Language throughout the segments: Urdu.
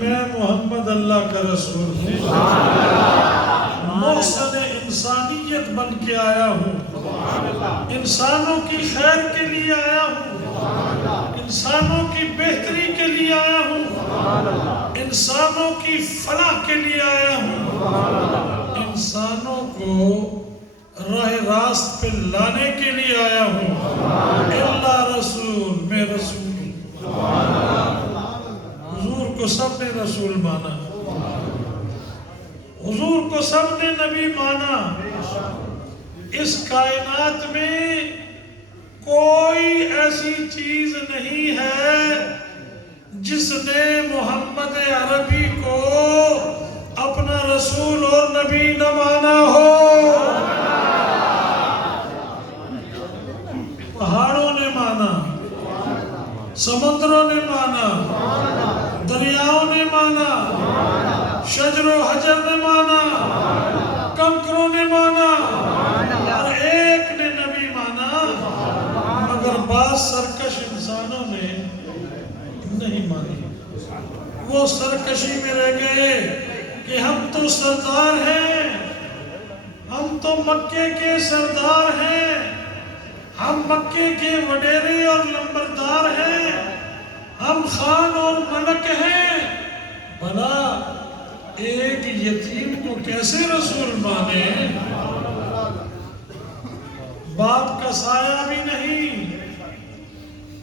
میں محمد اللہ کا رسول ہوں، محسن انسانیت بن کے آیا ہوں، انسانوں کی خیر کے لیے آیا ہوں، انسانوں کی بہتری کے لیے آیا ہوں، انسانوں کی فلاح کے لیے آیا ہوں، انسانوں کو راہ راست پہ لانے کے لیے آیا ہوں۔ اللہ رسول، میں رسول ہوں۔ حضور کو سب نے رسول مانا، حضور کو سب نے نبی مانا۔ اس کائنات میں کوئی ایسی چیز نہیں ہے جس نے محمد عربی کو اپنا رسول اور نبی نہ مانا ہو۔ پہاڑوں نے مانا، سمندروں نے مانا، دریاؤں نے مانا، شجر و حجر نے مانا، کنکروں نے مانا، اور ایک نے نبی مانا، مگر بعض سرکش انسانوں نے نہیں مانی۔ وہ سرکشی میں رہ گئے کہ ہم تو سردار ہیں، ہم تو مکے کے سردار ہیں، ہم مکے کے وڈیرے اور لمبردار ہیں، ہم خان اور ملک ہیں۔ بھلا ایک یتیم کو کیسے رسول مانے؟ باپ کا سایہ بھی نہیں،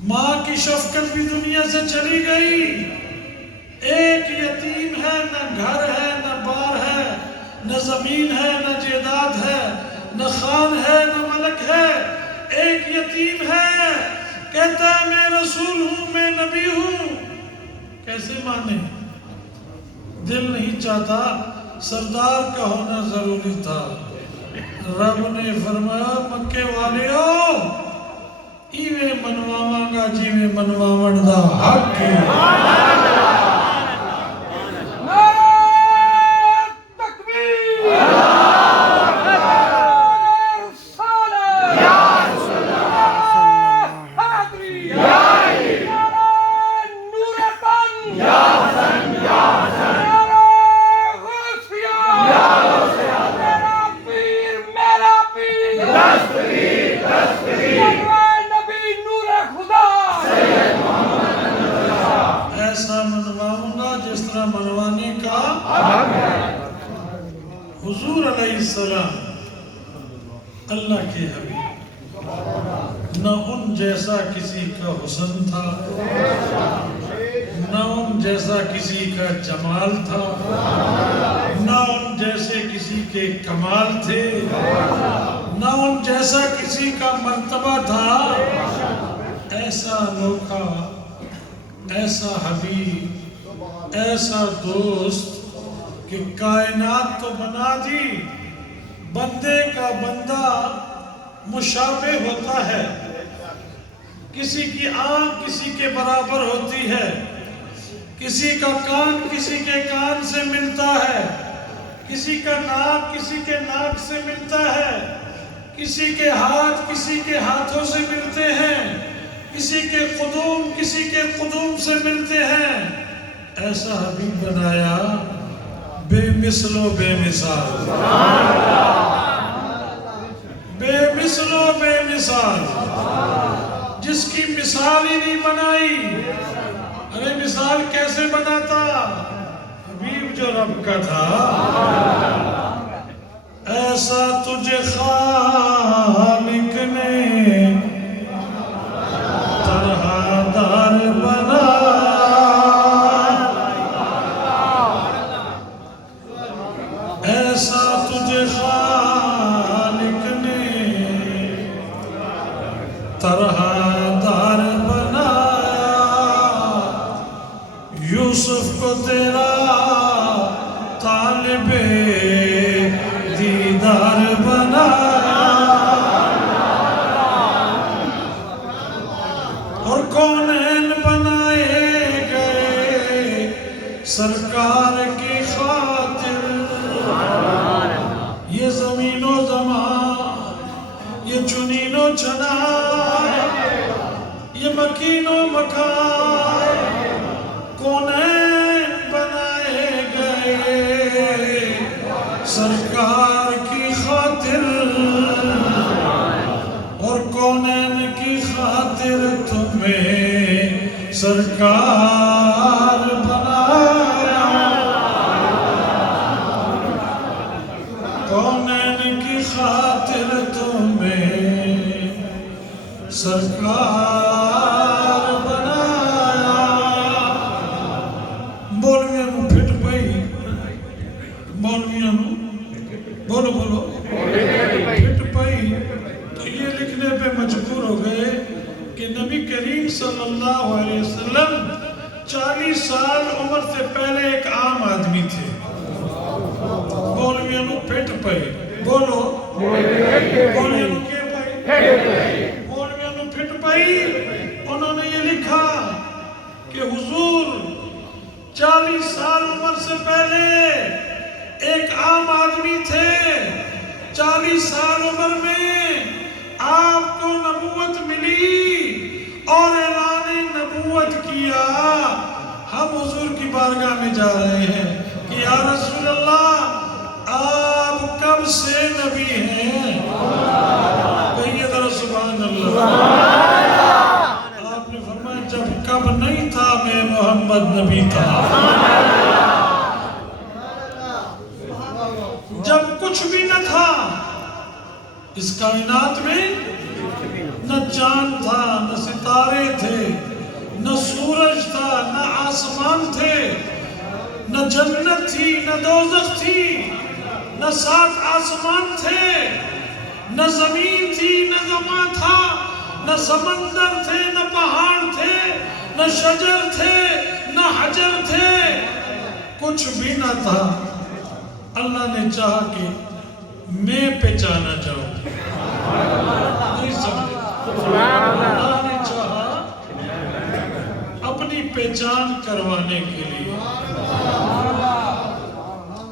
ماں کی شفقت بھی دنیا سے چلی گئی، ایک یتیم ہے، نہ گھر ہے، نہ بار ہے، نہ زمین ہے، نہ جائیداد ہے، نہ خان ہے، نہ ملک ہے، ایک یتیم ہے، کہتا ہے میں رسول ہوں، میں نبی ہوں۔ کیسے مانے؟ دل نہیں چاہتا، سردار کا ہونا ضروری تھا۔ رب نے فرمایا مکے والیو ایویں منواواں گا جیویں منواون دا حق ہے۔ منوانے کا حضور علیہ السلام اللہ کے حبیب، نہ ان جیسا کسی کا حسن تھا، نہ ان جیسا کسی کا جمال تھا، نہ ان جیسے کسی کے کمال تھے، نہ ان جیسا کسی کا مرتبہ تھا۔ ایسا انوکھا، ایسا حبیب، ایسا دوست کہ کائنات تو بنا دی، بندے کا بندہ مشابہ ہوتا ہے، کسی کی آنکھ کسی کے برابر ہوتی ہے، کسی کا کان کسی کے کان سے ملتا ہے، کسی کا ناک کسی کے ناک سے ملتا ہے، کسی کے ہاتھ کسی کے ہاتھوں سے ملتے ہیں، کسی کے قدوم کسی کے قدوم سے ملتے ہیں۔ ایسا حبیب بنایا بے مثل و بے مثال، بے مثل و بے مثال، جس کی مثال ہی نہیں بنائی۔ ارے مثال کیسے بناتا؟ حبیب جو رب کا تھا۔ ایسا تجھے خالق نے طرح دار بنا، ایسا تجھے خالق نے طرح دار بنایا، یوسف کو تیرا طالب دیدار بنایا، اور کونین بنائے گئے سرکار کی خاطر۔ یہ زمین و زمان، یہ چنین و چنان، یہ مکین و مکان، کونین سرکار کی خاطر اور کونین کی خاطر تمہیں سرکار بنایا، کونین کی خاطر تمہیں سرکار بنایا۔ مولویاں نو پھٹ پئی، مولویاں نو بولو بولو پھٹ پئی، تو یہ لکھنے پہ مجبور ہو گئے کہ نبی کریم صلی اللہ علیہ وسلم 40 سال عمر سے پہلے ایک عام آدمی تھے۔ مولویاں نو پھٹ پئی، بولو مولویاں نو کیا پئی، مولویاں نو پھٹ پئی۔ انہوں نے یہ لکھا کہ حضور 40 سال عمر سے پہلے ایک عام آدمی تھے، 40 سال عمر میں آپ کو نبوت ملی اور اعلان نبوت کیا۔ ہم حضور کی بارگاہ میں جا رہے ہیں کہ یا رسول اللہ آپ کب سے نبی ہیں؟ کہیے ذرا سبحان اللہ۔ آپ نے فرمایا جب کب نہیں تھا میں محمد نبی تھا، جب کچھ بھی نہ تھا اس کائنات میں، نہ چاند تھا، نہ ستارے تھے، نہ سورج تھا، نہ آسمان تھے، نہ جنت تھی، نہ دوزخ تھی، نہ 7 آسمان تھے، نہ زمین تھی، نہ زمان تھا، نہ سمندر تھے، نہ پہاڑ تھے، نہ شجر تھے، نہ حجر تھے، کچھ بھی نہ تھا۔ اللہ نے چاہا کہ میں پہچانا جاؤں، نہیں سمجھے؟ اللہ نے چاہا اپنی پہچان کروانے کے لیے،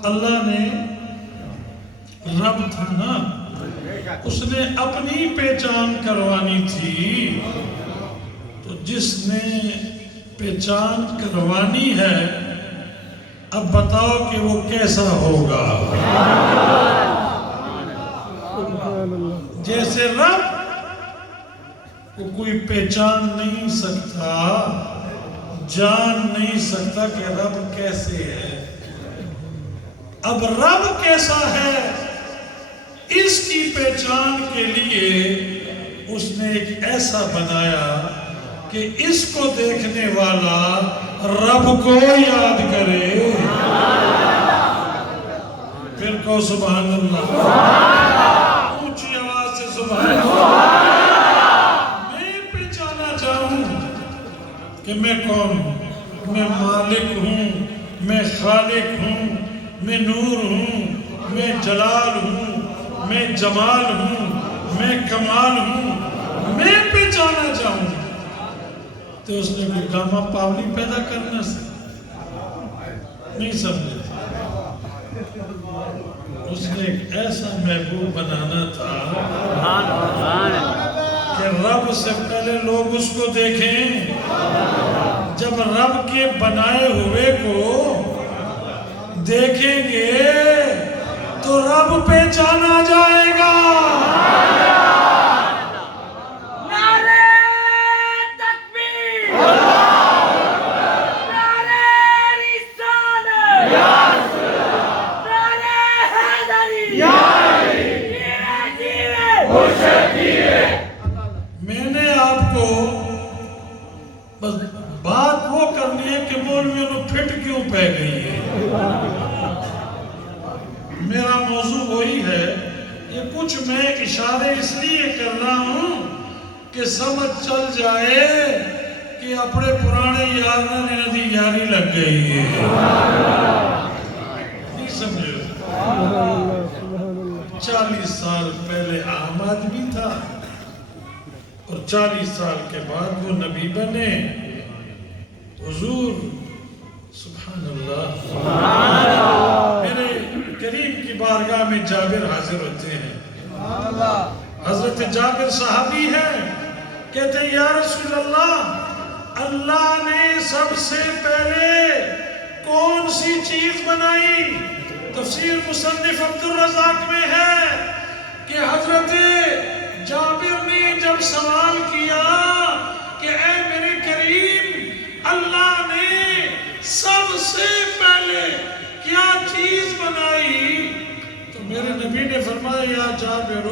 اللہ نے رب تھا نا، اس نے اپنی پہچان کروانی تھی، تو جس نے پہچان کروانی ہے اب بتاؤ کہ وہ کیسا ہوگا۔ جیسے رب کو کوئی پہچان نہیں سکتا، جان نہیں سکتا کہ رب کیسے ہے، اب رب کیسا ہے اس کی پہچان کے لیے اس نے ایک ایسا بنایا کہ اس کو دیکھنے والا رب کو یاد کرے۔ پھر کو سبحان اللہ، اونچی آواز سے سبحان اللہ۔ میں پہچانا چاہوں کہ میں کون ہوں، میں مالک ہوں، میں خالق ہوں، میں نور ہوں، میں جلال ہوں، میں جمال ہوں، میں کمال ہوں، میں پہچانا چاہوں، تو اس نے کوئی گاما پاولی پیدا کرنا سے نہیں سمجھے، اس نے ایک ایسا محبوب بنانا تھا کہ رب سے پہلے لوگ اس کو دیکھیں۔ جب رب کے بنائے ہوئے کو دیکھیں گے تو رب پہچانا جائے گا۔ میں نے آپ کو بس بات وہ کرنی ہے کہ مولویوں نے پھٹ کیوں پہ گئی ہے، میرا موضوع وہی ہے۔ یہ کچھ میں اشارے اس لیے کر رہا ہوں کہ سمجھ چل جائے کہ اپنے پرانے یار نے یاری لگ گئی ہے، نہیں سمجھے؟ 40 سال پہلے عام آدمی تھا اور 40 سال کے بعد وہ نبی بنے۔ حضور سبحان اللہ، میرے کریم کی بارگاہ میں جابر حاضر ہوتے ہیں۔ حضرت جابر صحابی ہیں، کہتے ہیں یا رسول اللہ، اللہ نے سب سے پہلے کون سی چیز بنائی؟ تفسیر مصنف عبد الرزاق میں ہے کہ حضرت جابر نے جب سوال کیا کہ اے میرے کریم اللہ نے سب سے پہلے کیا چیز بنائی، تو میرے نبی نے فرمایا یا جابر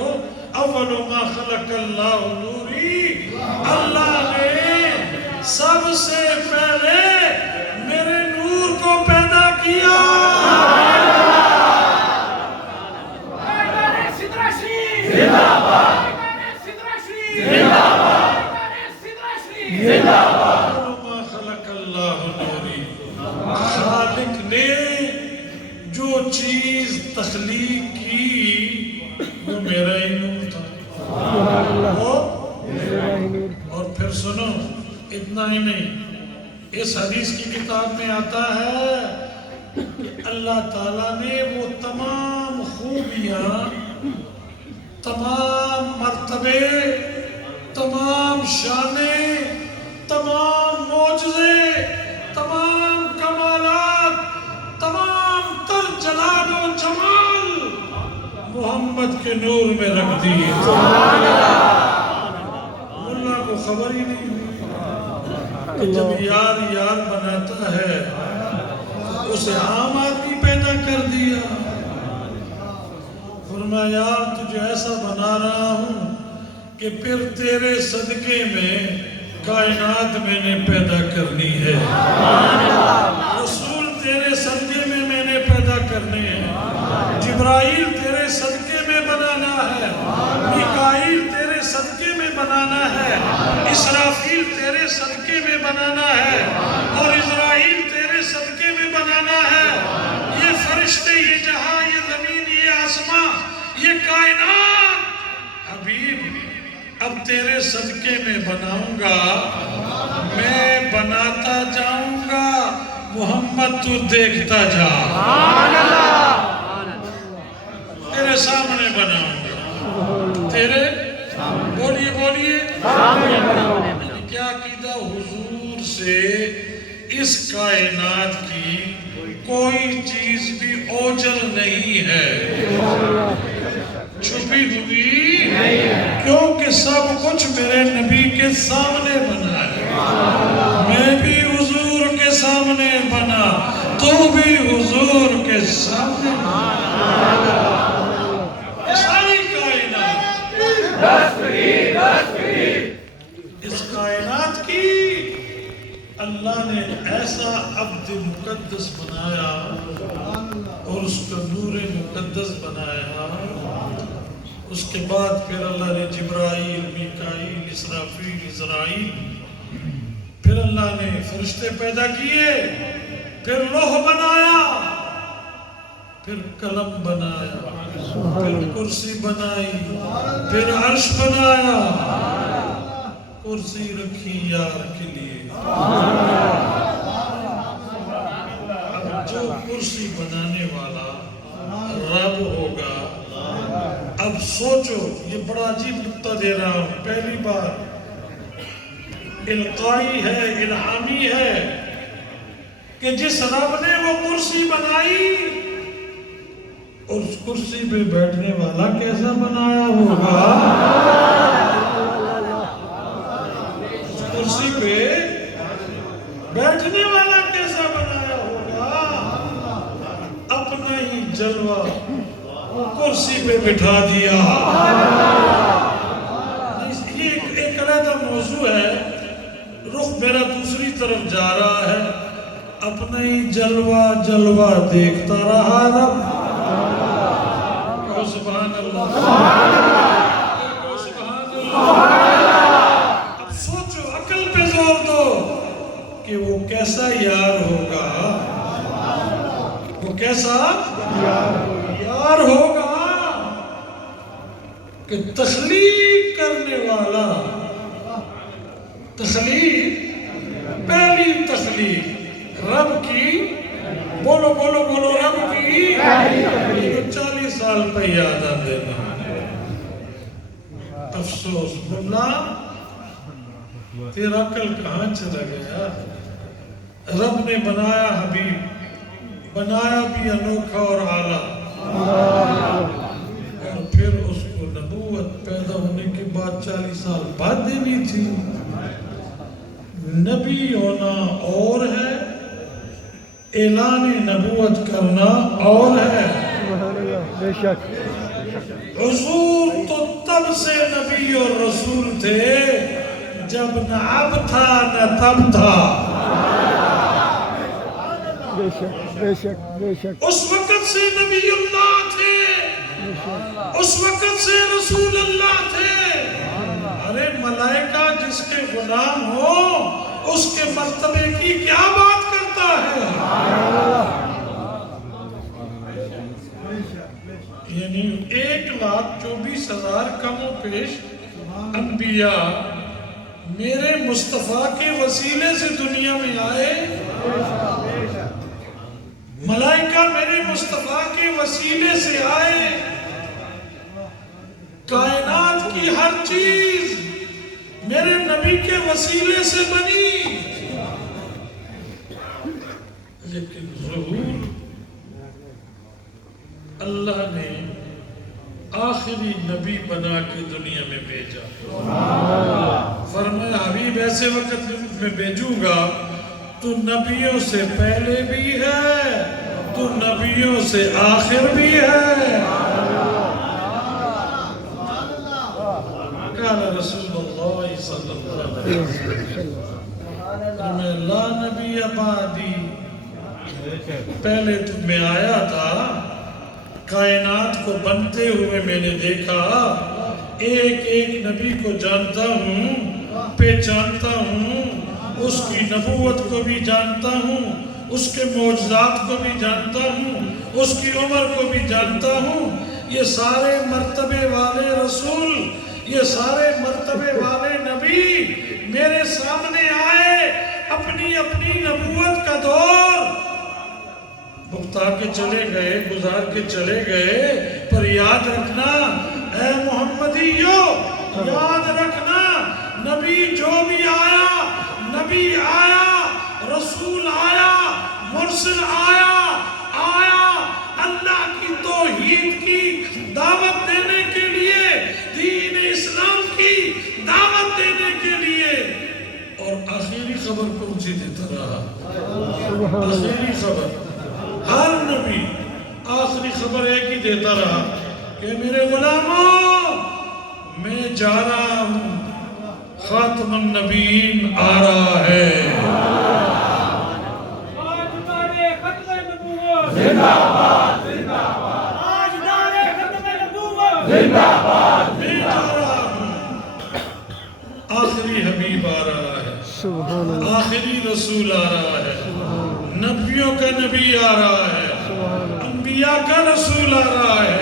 اول ما خلق اللہ نوری، اللہ نے سب سے پہلے میرے نور کو پیدا کیا۔ ما خلق اللہ نوری، خالق نے جو چیز تخلیق کی وہ میرا ہی نور تھا، اور پھر سنو اتنا ہی نہیں، اس حدیث کی کتاب میں آتا ہے کہ اللہ تعالیٰ نے وہ تمام خوبیاں، تمام مرتبے، تمام شانیں، تمام معجزے، تمام کمالات، تمام تر جلال و جمال محمد کے نور میں رکھ دیے۔ ملا کو خبر ہی نہیں کہ جب یار یار بناتا ہے اسے عام آدمی پیدا کر دیا۔ فرمایا یار تجھے ایسا بنا رہا ہوں کہ پھر تیرے صدقے میں کائنات میں نے پیدا کرنی ہے، رسول تیرے صدقے میں نے پیدا کرنے ہیں، جبرائیل تیرے صدقے میں بنانا ہے، میکائیل تیرے صدقے میں بنانا ہے، اسرافیل تیرے صدقے میں بنانا ہے، اور اسرائیل تیرے صدقے میں بنانا ہے۔ یہ فرشتے، یہ جہاں، یہ زمین، یہ آسمان، یہ کائنات حبیب اب تیرے صدقے میں بناؤں گا، میں بناتا جاؤں گا، محمد تو دیکھتا جا، تیرے سامنے بناؤں گا، تیرے بولیے بولیے کیا عقیدہ حضور سے اس کائنات کی کوئی چیز بھی اوجل نہیں ہے، چھپی ہوئی، کیونکہ سب کچھ میرے نبی کے سامنے بنا ہے، میں بھی حضور کے سامنے بنا، تو بھی حضور کے سامنے بنا، ساری کائنات، اس کائنات کی اللہ نے ایسا عبد مقدس بنایا اور اس کا نور مقدس بنایا۔ اس کے بعد پھر اللہ نے جبرائیل، میکائیل، اسرافیل، اسرائیل، پھر اللہ نے فرشتے پیدا کیے، پھر لوح بنایا، پھر قلم بنایا، پھر کرسی بنائی، پھر عرش بنایا، کرسی رکھی یار کے لیے۔ اب جو کرسی بنانے والا رب ہوگا، اب سوچو، یہ بڑا عجیب نکتہ دے رہا ہوں، پہلی بار القائی ہے، الہامی ہے، کہ جس رب نے وہ کرسی بنائی اور اس کرسی پہ بیٹھنے والا کیسا بنایا ہوگا، اس کرسی پہ بیٹھنے والا کیسا بنایا ہوگا، اپنا ہی جلوہ کرسی پہ بٹھا دیا۔ یہ ایک علیحدہ موضوع ہے، رخ میرا دوسری طرف جا رہا ہے، اپنا ہی جلوہ جلوہ دیکھتا رہا رب۔ کہو سبحان اللہ، کہو سبحان اللہ۔ اب سوچو، عقل پہ زور دو کہ وہ کیسا یار ہوگا، وہ کیسا یار ہوگا کہ تخلیق کرنے والا، تخلیق، پہلی تخلیق رب کی، بولو بولو بولو، رب کی 40 سال پہ یاد آ دینا۔ افسوس بولنا، تیرا عقل کہاں چلا گیا؟ رب نے بنایا حبیب، بنایا بھی انوکھا اور اعلیٰ، اور پھر اس کو نبوت پیدا ہونے کے بعد 40 سال بعد دینی تھی۔ نبی ہونا اور ہے، اعلان نبوت کرنا اور ہے۔ بے شک حضور تو تب سے نبی اور رسول تھے جب نہ اب تھا نہ تب تھا۔ بے شک بے شک بے شک اس وقت سے نبی اللہ تھے، اس وقت سے رسول اللہ تھے۔ ارے ملائکہ جس کے غلام ہو اس کے مرتبے کی کیا بات کرتا ہے؟ یعنی 1,24,000 کم و بیش انبیاء میرے مصطفیٰ کے وسیلے سے دنیا میں آئے، ملائکہ میرے مصطفیٰ کے وسیلے سے آئے، کائنات کی ہر چیز میرے نبی کے وسیلے سے بنی، لیکن ظہور اللہ نے آخری نبی بنا کے دنیا میں بھیجا۔ فرمایا حبیب ایسے وقت میں بھیجوں گا تو نبیوں سے پہلے بھی ہے، تو نبیوں سے آخر بھی ہے۔ قال رسول اللہ صلی اللہ علیہ وسلم لا نبی بعدی، پہلے تم میں آیا تھا، کائنات کو بنتے ہوئے میں نے دیکھا، ایک ایک نبی کو جانتا ہوں، پہچانتا ہوں، اس کی نبوت کو بھی جانتا ہوں، اس کے معجزات کو بھی جانتا ہوں، اس کی عمر کو بھی جانتا ہوں۔ یہ سارے مرتبے والے رسول، یہ سارے مرتبے والے نبی میرے سامنے آئے، اپنی اپنی نبوت کا دور بھگتا کے چلے گئے، گزار کے چلے گئے، پر یاد رکھنا اے محمدیو، یاد رکھنا نبی جو بھی آیا، نبی آیا، رسول آیا، مرسل آیا اللہ کی توحید کی دعوت دینے کے لیے، دین اسلام کی دعوت دینے کے لیے، اور آخری خبر کون سی دیتا رہا؟ آخری خبر ہر نبی آخری خبر ایک ہی دیتا رہا کہ میرے غلاموں میں جا رہا ہوں، خاتم النبیین آ رہا ہے۔ تاجدار ختم نبوت زندہ باد، تاجدار ختم نبوت زندہ باد۔ میں جا رہا ہوں، آخری حبیب آ رہا ہے، سبحان اللہ آخری رسول آ رہا ہے، نبیوں کا نبی آ رہا ہے، انبیاء کا رسول آ رہا ہے،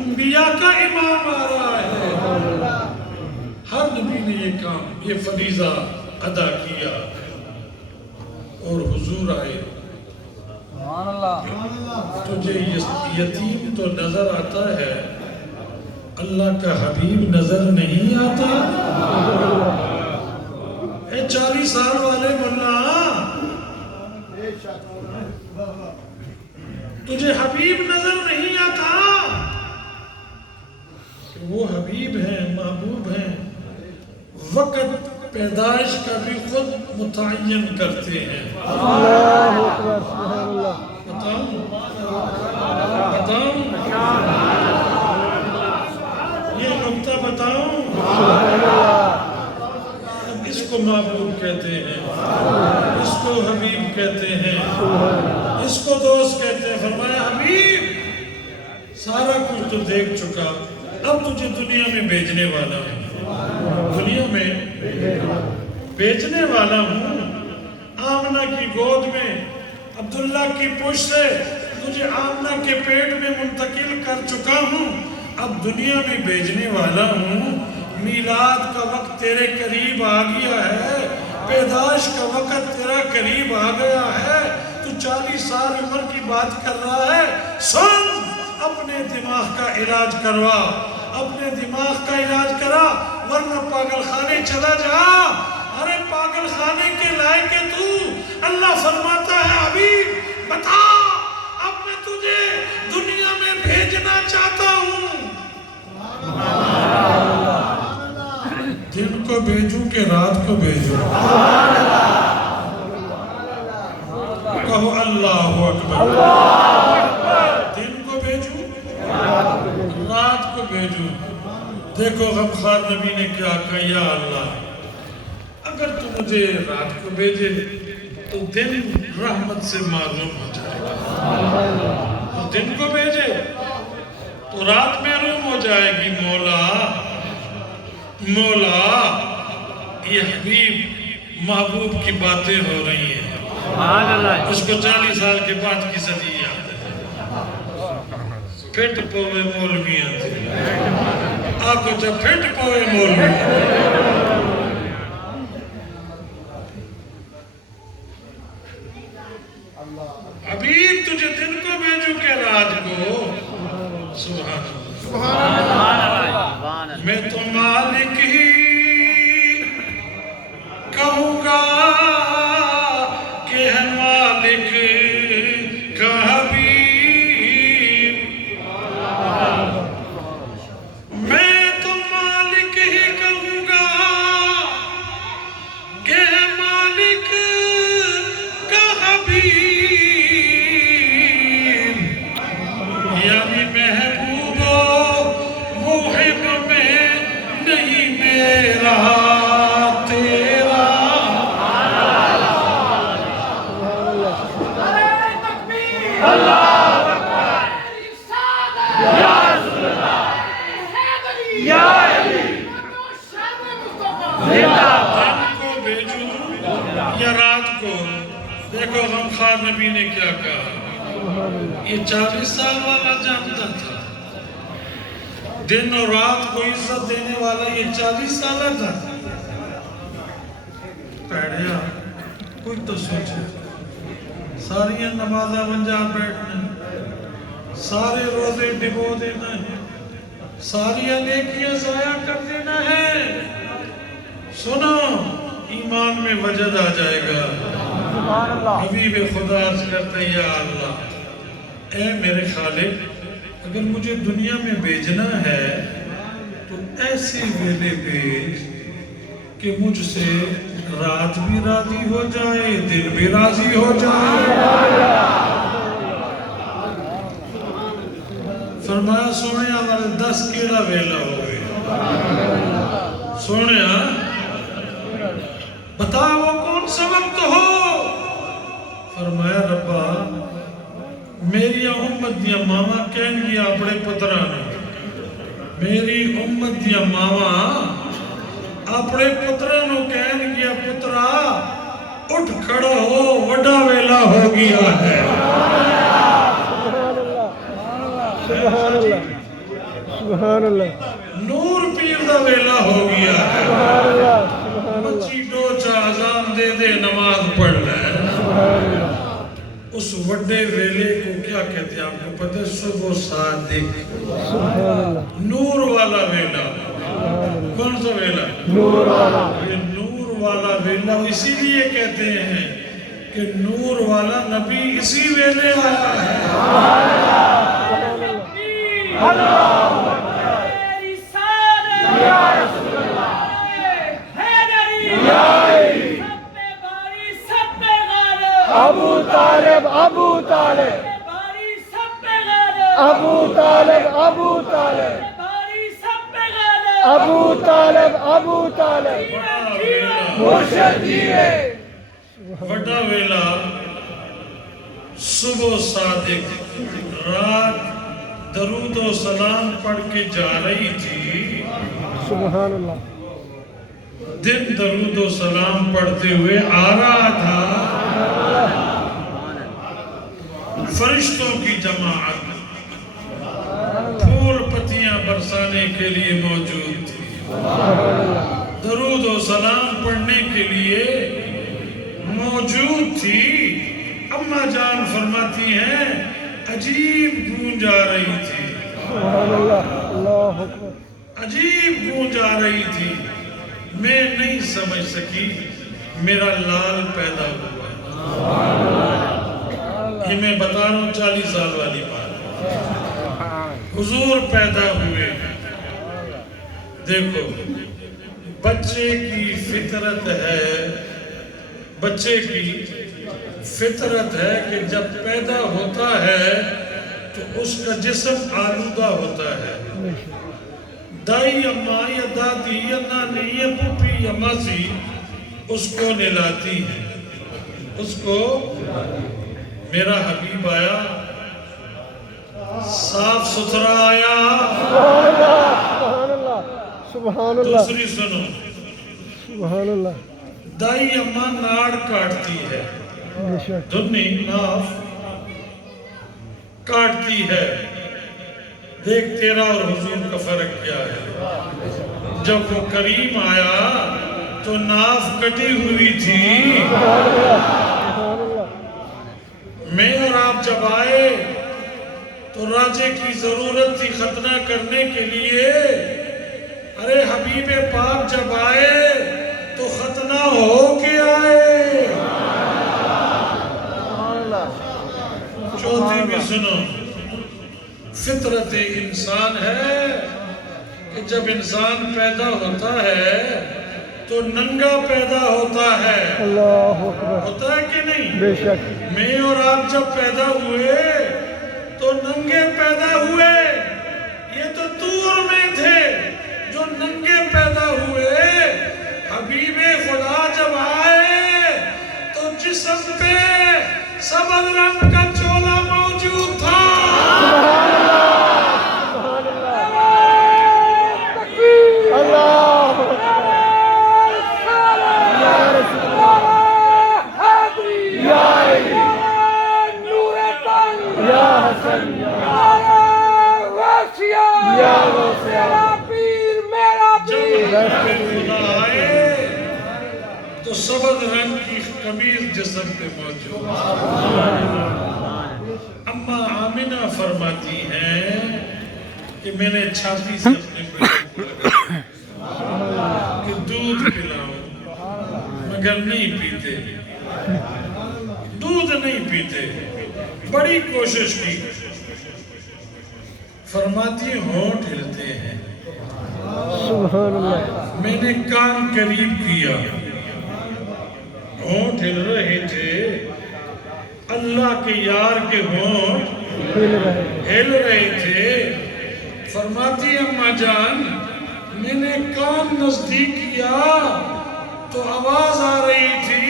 انبیاء کا امام آ رہا ہے۔ ہر نبی نے یہ کام، یہ فریضہ ادا کیا، اور حضور آئے۔ تجھے یتیم تو نظر آتا ہے، اللہ کا حبیب نظر نہیں آتا؟ اے 40 سال والے ملا، تجھے حبیب نظر نہیں آتا؟ کہ وہ حبیب ہیں، محبوب ہیں، وقت پیدائش کا بھی خود متعین کرتے ہیں۔ اللہ اکبر سبحان اللہ بتاؤں یہ نکتہ بتاؤں؟ اس کو محبوب کہتے ہیں، اس کو حبیب کہتے ہیں، اس کو دوست کہتے ہیں۔ فرمایا حبیب سارا کچھ تو دیکھ چکا، اب تجھے دنیا میں بھیجنے والا ہوں، دنیا میں بھیجنے والا ہوں۔ آمنہ کی گود میں، عبداللہ کی پشت سے تجھے آمنہ کے پیٹ میں منتقل کر چکا ہوں، اب دنیا میں بھیجنے والا ہوں۔ میلاد کا وقت تیرے قریب آ گیا ہے، پیدائش کا وقت تیرا قریب آ گیا ہے، تو 40 سال عمر کی بات کر رہا ہے۔ سن، اپنے دماغ کا علاج کروا، اپنے دماغ کا علاج کرا، ورنہ پاگل خانے چلا جا۔ ارے پاگل خانے کے لائق ہے تو، اللہ فرماتا ہے حبیب بتا کو بھیجوں کہ رات کو بھیجوں؟ کہو اللہ اکبر۔ دن کو بھیجوں رات کو بھیجوں؟ دیکھو غمخوار نبی نے کیا کہا، یا اللہ اگر تو مجھے رات کو بھیجے تو دن رحمت سے معروم ہو جائے گا، تو دن کو بھیجے تو رات محروم ہو جائے گی۔ مولا مولا یہ حبیب محبوب کی باتیں ہو رہی ہیں، اس کو 40 سال کے بعد کی صدی یاد ہے۔ پھٹ پوے مولویاں تھے، آپ کو جب پھٹ پوے مولویاں۔ حبیب تجھے دن کو بھیجوں کہ رات کو؟ سبحان اللہ۔ میں تو مالک ہی کہوں گا کہ ہے مالک کا حبیب، میں تو مالک ہی کہوں گا کہ ہے مالک کا حبیب، یعنی محبوب و محب میں نہیں میرا تیرا۔ دن کو بھیجوں یا رات کو؟ دیکھو غمخوار نبی نے کیا کہا، یہ 40 سال والا جانتا تھا دن اور رات کو عزت دینے والا، یہ 40 سالہ تھا۔ پیڑیا کوئی تو سوچے، ساریاں نمازہ ونجا بیٹھنے، سارے روزے ڈبو دینا ہے، ساریاں نیکیاں ضائع کر دینا ہے۔ سنو ایمان میں وجد آ جائے گا۔ حبیب خدا عرض کرتے یا اللہ اے میرے خالق، اگر مجھے دنیا میں بھیجنا ہے تو ایسے ویلے بھیج کہ مجھ سے رات بھی راضی ہو جائے، دن بھی راضی ہو جائے۔ فرمایا سونے ہمارے 10 کیڑا ویلا ہوئے۔ سونے بتا وہ کون سا وقت ہو؟ فرمایا ربا میری امت دیا ماما کہن گیا اپنے پترانے، میری امت دیا ماما اپنے پترانوں کہن گیا پترا اٹھ کھڑا ہو، وڈا ویلا ہو گیا ہے۔ سبحان اللہ سبحان اللہ، نور پیر دا ویلا ہو گیا ہے۔ سبحان اللہ سبحان اللہ، بچی ڈوچا اذان دے دے نماز پڑھ لے۔ سبحان اللہ۔ اس وڈے ویلے کو کیا کہتے ہیں آپ کو پتہ ہے؟ صبح صادق، سبحان اللہ، نور والا ویلا۔ کون سا ویلا؟ نور والا۔ یہ نور والا ویلا اسی لیے کہتے ہیں کہ نور والا نبی اسی ویلے آیا ہے۔ ابو طالب ابو طالب ابو طالب ابو طالب ابو طالب ابو طالب وڈا ویلا صبح صادق، رات درود و سلام پڑھ کے جا رہی تھی، سبحان اللہ، دن درود و سلام پڑھتے ہوئے آ رہا تھا۔ فرشتوں کی جماعت پھول پتیاں برسانے کے لیے موجود تھی، درود و سلام پڑھنے کے لیے موجود تھی۔ اماں جان فرماتی ہیں عجیب گونج آ رہی تھی، سبحان اللہ، اللہ اکبر، عجیب گونج آ رہی تھی، میں نہیں سمجھ سکی میرا لال پیدا ہوا ہے۔ یہ میں بتا رہا ہوں 40 سال والی بات، حضور پیدا ہوئے۔ دیکھو بچے کی فطرت ہے کہ جب پیدا ہوتا ہے تو اس کا جسم آلودہ ہوتا ہے. دائی اماں یا دادی یا نانی یا پھوپھی یا ماسی اس کو نہلاتی ہے. اس کو میرا حبیب آیا، صاف ستھرا آیا. سبحان اللہ سبحان اللہ دوسری سنو، سبحان اللہ. دائی اماں ناڑ کاٹتی ہے، بے شک دھنی ناف کاٹتی ہے. دیکھ تیرا اور حضور کا فرق کیا ہے. جب وہ کریم آیا تو ناف کٹی ہوئی تھی. سبحان اللہ سبحان اللہ. میں اور آپ جب آئے تو راجے کی ضرورت تھی ختنہ کرنے کے لیے. ارے حبیب پاک جب آئے تو ختنہ ہو کے آئے. چوتھی بھی سنو، فطرت انسان ہے کہ جب انسان پیدا ہوتا ہے تو ننگا پیدا ہوتا ہے. اللہ اکبر. ہوتا ہے کہ نہیں؟ بے شک میں اور آپ جب پیدا ہوئے تو ننگے پیدا ہوئے. یہ تو طور میں تھے جو ننگے پیدا ہوئے. حبیب خدا جب آئے تو جسم پہ سبز رنگ کا چولا موجود تھا. اللہ خدا آئے تو سبز رنگ کی قمیض جسم پہ موجود. اماں آمینہ فرماتی ہیں کہ میں نے چھاتی سے اپنے بیٹے کو لگایا کہ دودھ پلاؤں، مگر نہیں پیتے. دودھ نہیں پیتے. بڑی کوشش کی. فرماتی ہونٹ ہلتے ہیں. سبحان اللہ. میں نے کان قریب کیا، ہونٹ ہل رہے تھے. اللہ کے یار کے ہونٹ ہل رہے تھے. فرماتی اماں جان میں نے کان نزدیک کیا تو آواز آ رہی تھی،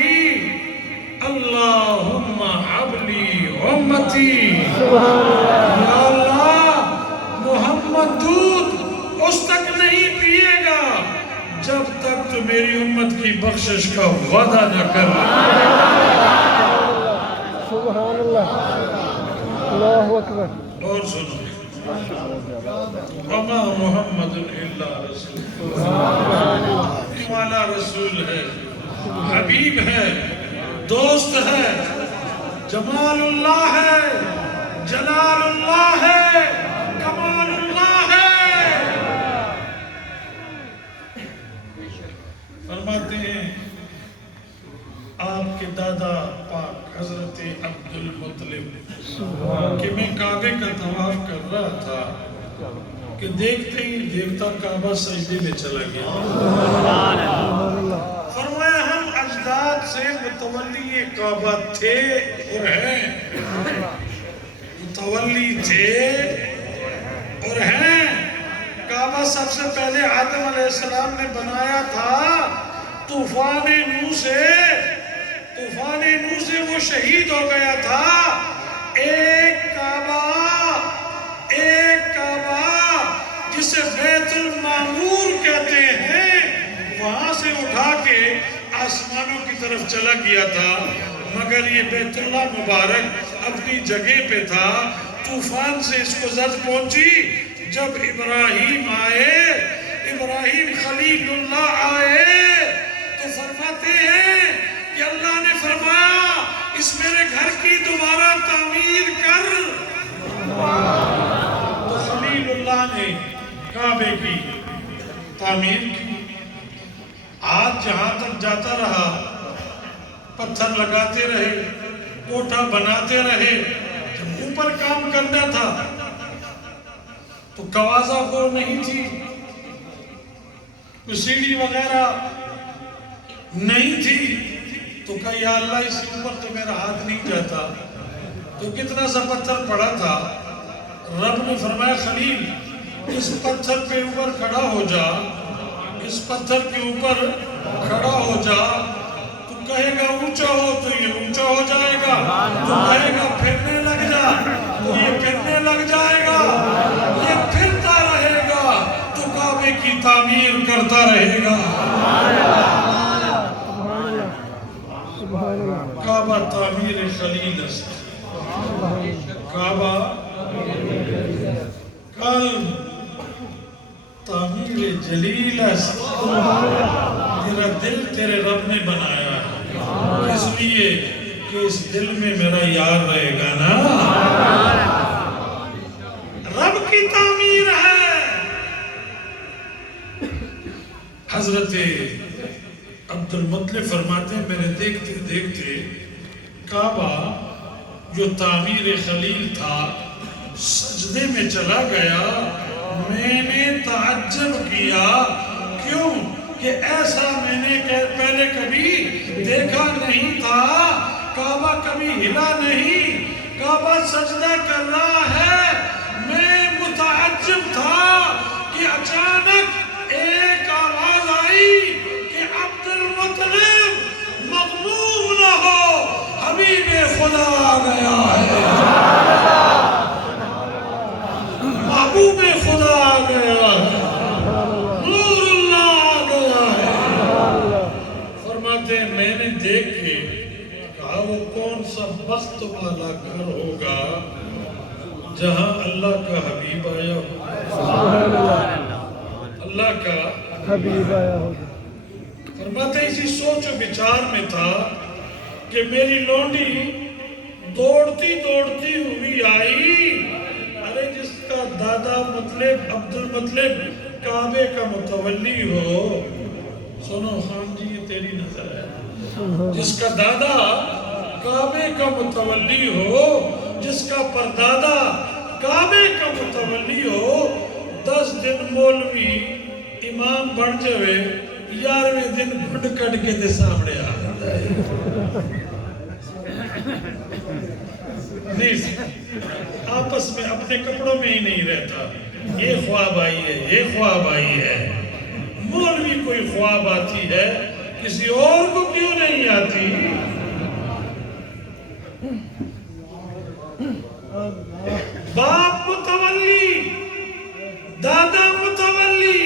اللہم حبلی امتی. یا اللہ محمد دودھ اس تک نہیں پیے گا جب تک تو میری امت کی بخشش کا وعدہ نہ کر. سبحان اللہ. اللہ اکبر. اور سنو، وما محمد الا رسول، والا رسول ہے، حبیب ہے، دوست ہے، جمال اللہ ہے، جلال اللہ ہے، کمال اللہ ہے. فرماتے ہیں آپ کے دادا پاک حضرت عبد المطلب کہ میں کعبے کا طواف کر رہا تھا کہ دیکھتے ہی دیکھتا کعبہ سجدے میں چلا گیا. فرمایا ہم اجداد سے متولی کعبہ تھے اور ہیں. متولی تھے اور ہیں. کعبہ سب سے پہلے آدم علیہ السلام نے بنایا تھا. طوفان نوح سے وہ شہید ہو گیا تھا. ایک کعبہ جسے بیت المعمور کہتے ہیں وہاں سے اٹھا کے آسمانوں کی طرف چلا گیا تھا، مگر یہ بیت اللہ مبارک اپنی جگہ پہ تھا. طوفان سے اس کو زد پہنچی. جب ابراہیم آئے، ابراہیم خلیل اللہ آئے تو فرماتے ہیں کہ اللہ نے فرمایا اس میرے گھر کی دوبارہ تعمیر کر. تو خلیل اللہ نے کعبے کی تعمیر کی. آج جہاں تک جاتا رہا پتھر لگاتے رہے، کوٹھا بناتے رہے. جب اوپر کام کرنا تھا تو کوازہ وہ نہیں تھی. کوئی سیڑھی وغیرہ نہیں تھی، تو کہا یا اللہ اس کے اوپر تو میرا ہاتھ نہیں جاتا، تو کتنا سا پتھر پڑا تھا، رب نے فرمایا خلیل اس پتھر پہ اوپر کھڑا ہو جا، اس پتھر کے اوپر کھڑا ہو جا، تو کہے گا اونچا ہو تو یہ اونچا ہو جائے گا، تو کہے گا پھرنے لگ جا تو یہ پھرنے لگ جائے گا، یہ پھرتا رہے گا تو کعبے کی تعمیر کرتا رہے گا۔ سبحان اللہ کعبہ تعمیر خلیل است، کعبہ قلب تعمیر جلیل است۔ تیرا دل تیرے رب نے بنایا ہے، اس لیے کہ اس دل میں میرا یار رہے گا نا، رب کی تعمیر ہے۔ حضرت عبد المطلب فرماتے ہیں میرے دیکھتے دیکھتے کعبہ جو تعمیر خلیل تھا سجدے میں چلا گیا، میں نے تعجب کیا، کیوں کہ ایسا میں نے پہلے کبھی دیکھا نہیں تھا، کعبہ کبھی ہلا نہیں، کعبہ سجدہ کر رہا ہے۔ میں متعجب تھا کہ اچانک ایک آواز آئی کہ عبد المطلب مغلوب نہ ہو، حبیب خدا آ گیا ہے، محبوب خدا آ گیا ہے، نور اللہ آ گیا ہے۔ فرماتے ہیں میں نے دیکھ کے کہا وہ کون سا بخت والا گھر ہوگا جہاں اللہ کا حبیب آیا ہوگا، اللہ کا حبیب آیا ہوگا۔ فرماتے ہیں اسی سوچ و بچار میں تھا کہ میری لونڈی دوڑتی دوڑتی ہوئی آئی، ارے جس کا دادا مطلب عبد المطلب کعبے کا متولی ہو، سنو خان جی یہ تیری نظر ہے، جس کا دادا کعبے کا متولی ہو، جس کا پردادا کعبے کا متولی ہو، 10 دن مولوی امام بن جاوے، 11ویں دن گھڑ کٹ کے دے سامنے آ نہیں، آپس میں اپنے کپڑوں میں ہی نہیں رہتا، یہ خواب آئی ہے، یہ خواب آئی ہے۔ مولوی کوئی خواب آتی ہے کسی اور کو کیوں نہیں آتی؟ باپ متولی، دادا متولی،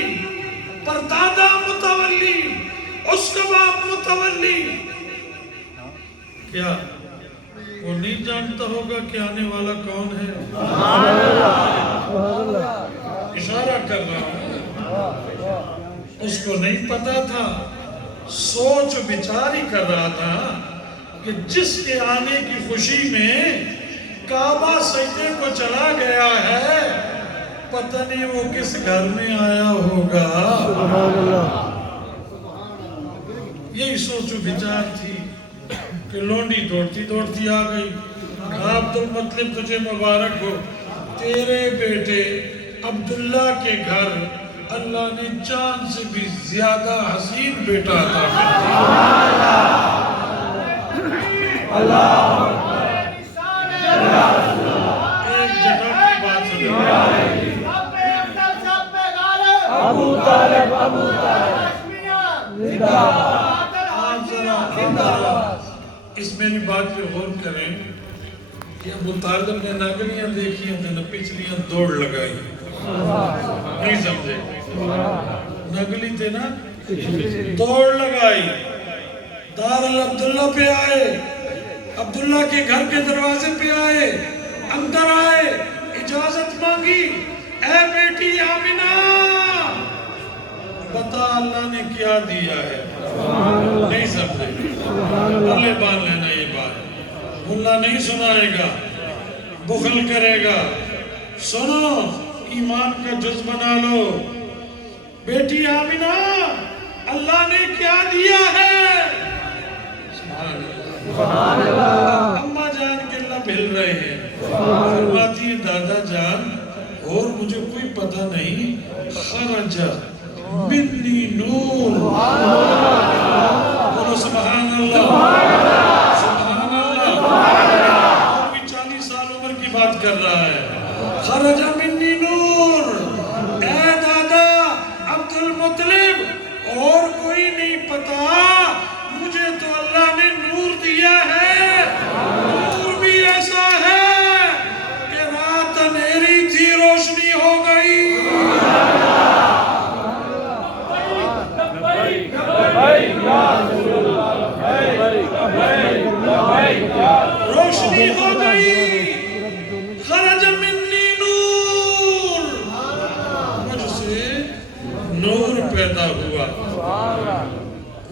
پردادا متولی، اس کا باپ متولی، کیا وہ نہیں جانتا ہوگا کہ آنے والا کون ہے؟ اشارہ کر رہا ہوں، اس کو نہیں پتا تھا، سوچ بچار ہی کر رہا تھا کہ جس کے آنے کی خوشی میں کعبہ سجدے کو چلا گیا ہے، پتہ نہیں وہ کس گھر میں آیا ہوگا۔ یہی سوچ و بچار تھی کہ لونڈی دوڑتی دوڑتی آ گئی، عبد المطلب تجھے مبارک ہو، تیرے بیٹے عبداللہ کے گھر اللہ نے چاند سے بھی زیادہ حسین بیٹا عطا کر دیا۔ ایک جگہ کی بات سنو، ابو طالب ابو طالب زندہ آپ ذرا اس میری بات پہ غور کریں کہ ابو طالب نے نگلیاں دیکھی ہیں تو پچھلیاں دوڑ لگائی، نہیں سمجھے؟ نگلی تھے نا دوڑ لگائی، دار عبداللہ پہ آئے، عبداللہ کے گھر کے دروازے پہ آئے، اندر آئے، اجازت مانگی، اے بیٹی آمینہ بتا اللہ نے کیا دیا ہے، نہیں سمجھے؟ اللہ بان لینا یہ بات، اللہ نہیں سنائے گا، بخل کرے گا، سنو ایمان کا جز بنا لو، بیٹی آمینہ اللہ نے کیا دیا ہے؟ اماں جان کے لب ہل رہے ہیں، فرماتی ہے دادا جان اور مجھے کوئی پتہ نہیں، خرج منی نور. بولو سبحان اللہ. سبحان اللہ. اور بھی 40 سال عمر کی بات کر رہا ہے. خرج منی نور. اے دادا عبد المطلب، اور کوئی نہیں پتا، مجھے تو اللہ نے نور دیا ہے. نور بھی ایسا ہے کہ رات اندھیری تھی، روشنی ہو گئی. روشنی ہو گئی. خرج منی نور. مجھ سے نور پیدا ہوا.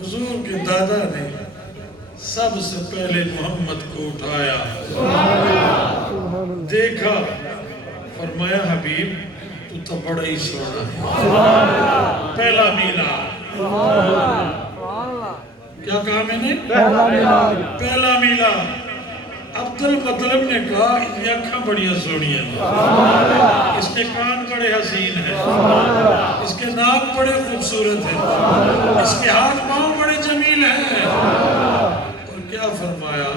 حضور کے دادا نے سب سے پہلے محمد کو اٹھایا، دیکھا، فرمایا حبیب تو تو بڑا ہی سونا ہے. پہلا میلاد. کیا کہا میں نے؟ پہلا میلاد. عبد المطلب نے کہا اس کی آنکھیں بڑی سونی ہیں، اس کے کان بڑے حسین ہیں، اس کے ناک بڑے خوبصورت ہیں، اس کے ہاتھ پاؤں بڑے جمیل ہیں. اور کیا فرمایا؟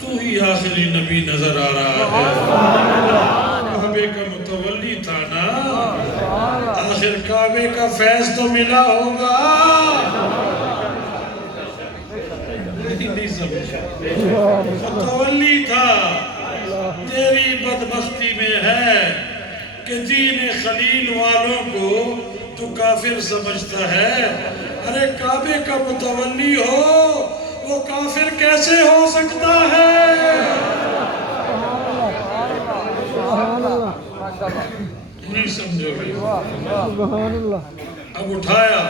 تو ہی آخری نبی نظر آ رہا ہے. کعبے کا متولی تھا نا، آخر کعبے کا فیض تو ملا ہوگا. نہیں سمجھا. متولی تھا. تیری بدبختی میں ہے کہ دین خلیل والوں کو تو کافر سمجھتا ہے. ارے کعبے کا متولی ہو، وہ کافر کیسے ہو سکتا ہے؟ نہیں سمجھو گے. اب اٹھایا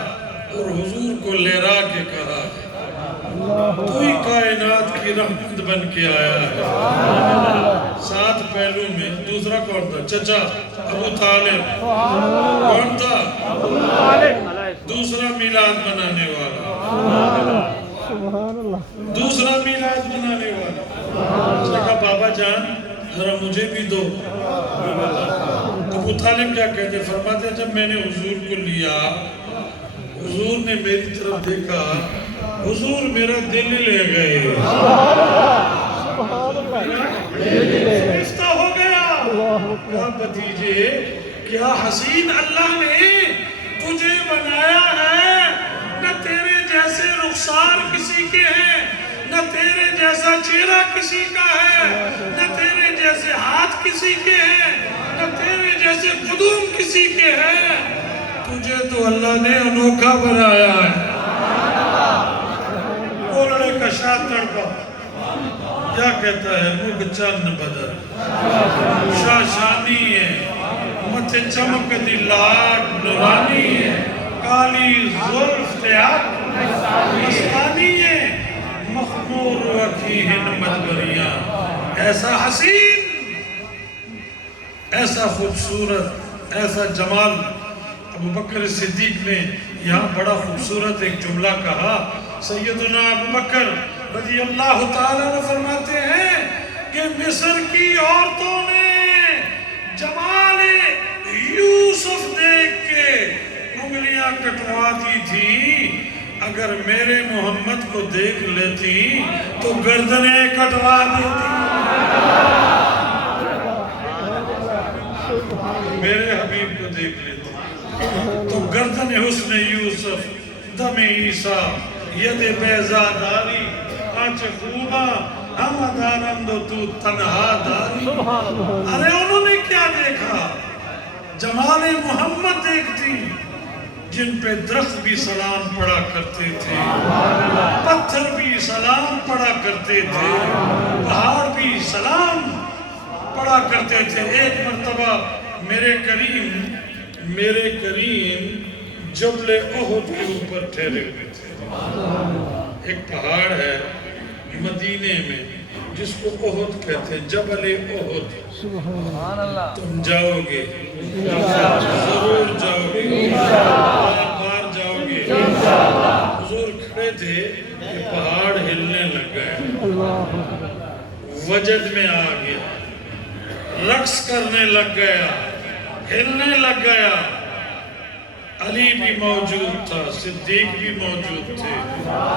اور حضور کو لہرا کے کہا تو ہی کائنات کی رحمت بن کے آیا ہے. 7 پہلو میں. دوسرا کون تھا؟ چچا ابو طالب. کون تھا؟ دوسرا میلاد بنانے والا. دوسرا میلاد بنانے والا. اس نے کہا بابا جان ذرا مجھے بھی دو. ابو طالب کیا کہتے؟ فرماتے جب میں نے حضور کو لیا، حضور نے میری طرف دیکھا، حضور میرا دل لے گئے. رشتہ ہو گیا. کہا بھتیجے کیا حسین اللہ نے تجھے بنایا ہے. نہ تیرے جیسے رخسار کسی کے ہیں، نہ تیرے جیسا چہرہ کسی کا ہے، نہ تیرے جیسے ہاتھ کسی کے ہیں، نہ تیرے جیسے قدوم کسی کے ہیں. تجھے تو اللہ نے انوکھا بنایا ہے. بولنے کا شاہ تڑپا. کیا کہتا ہے؟ مغ چند بدر شاہ شانی ہے، متھے چمک دی لاٹ نورانی ہے، کالی زلف تیار مستانی ہے، مخمور وکی ہے مدبریاں. ایسا حسین، ایسا خوبصورت، ایسا جمال. ابو بکر صدیق نے یہاں بڑا خوبصورت ایک جملہ کہا. سیدنا ابو بکر رضی اللہ تعالیٰ عنہ فرماتے ہیں کہ مصر کی عورتوں نے جمال یوسف دیکھ کے انگلیاں کٹوا دی تھی. اگر میرے محمد کو دیکھ لیتی تو گردنیں کٹوا دیتی. میرے حبیب کو دیکھ لیتی تو گردن حسن یوسف، دم عیسیٰ، ید بیزاداری، آنچ خوبا ہم دارند تو تنہا داری. ارے انہوں نے کیا دیکھا؟ جمال محمد دیکھتی جن پہ درخت بھی سلام پڑا کرتے تھے، پتھر بھی سلام پڑا کرتے تھے، پہاڑ بھی سلام پڑا کرتے تھے. ایک مرتبہ میرے کریم جبل احد کے اوپر ٹھہرے ہوئے تھے. ایک پہاڑ ہے مدینے میں جس کو احد کہتے ہیں، جبل احد. تم جاؤ گے، ضرور جاؤ گے، بار جاؤ گے. حضور کھڑے تھے کہ پہاڑ ہلنے لگ گئے، وجد میں آ گیا، رقص کرنے لگ گیا، ہلنے لگ گیا. علی بھی موجود تھا، صدیق بھی موجود تھے،